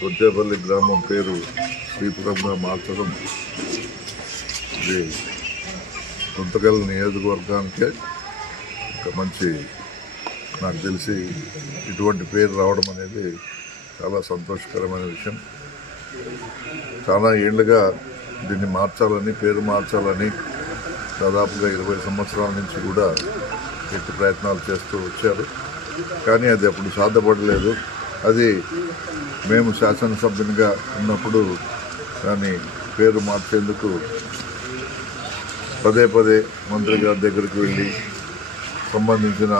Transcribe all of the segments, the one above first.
దొడ్చేపల్లి గ్రామం పేరు శ్రీపురంగా మార్చడం ఇది గుంతకల్ నియోజకవర్గానికే ఒక మంచి, నాకు తెలిసి ఇటువంటి పేరు రావడం అనేది చాలా సంతోషకరమైన విషయం. చాలా ఏళ్ళుగా దీన్ని మార్చాలని, పేరు మార్చాలని దాదాపుగా 20 సంవత్సరాల నుంచి కూడా గట్టి ప్రయత్నాలు చేస్తూ వచ్చారు. కానీ అది అప్పుడు సాధ్యపడలేదు. అది మేము శాసనసభ్యునిగా ఉన్నప్పుడు దాని పేరు మార్చేందుకు పదే పదే మంత్రి గారి దగ్గరికి వెళ్ళి, సంబంధించిన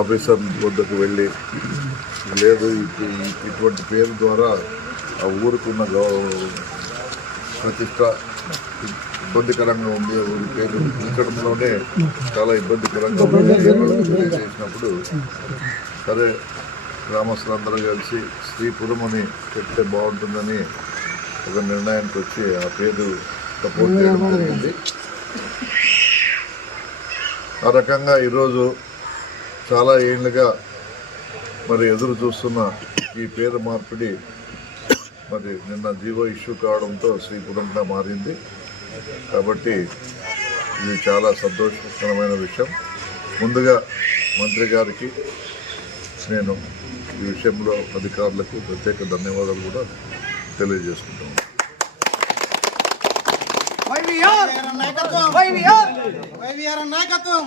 ఆఫీసర్ వద్దకు వెళ్ళి, లేదు ఇటువంటి పేరు ద్వారా ఆ ఊరుకున్న ప్రతిష్ట ఇబ్బందికరంగా ఉంది, ఊరి పేరు ఉంచడంలోనే చాలా ఇబ్బందికరంగా ఉంది తెలియజేసినప్పుడు, సరే గ్రామస్తులందరూ కలిసి శ్రీపురం అని చెప్తే బాగుంటుందని ఒక నిర్ణయానికి వచ్చి ఆ పేరు సపోర్ట్ చేయడం జరిగింది. ఆ రకంగా ఈరోజు చాలా ఏళ్ళుగా మరి ఎదురు చూస్తున్న ఈ పేరు మార్పిడి మరి నిన్న జీవో ఇష్యూ కావడంతో శ్రీపురంగా మారింది. కాబట్టి ఇది చాలా సంతోషకరమైన విషయం. ముందుగా మంత్రి గారికి నేను ఈ విషయంలో అధికారులకు ప్రత్యేక ధన్యవాదాలు కూడా తెలియజేసుకుంటాను. నాయకత్వం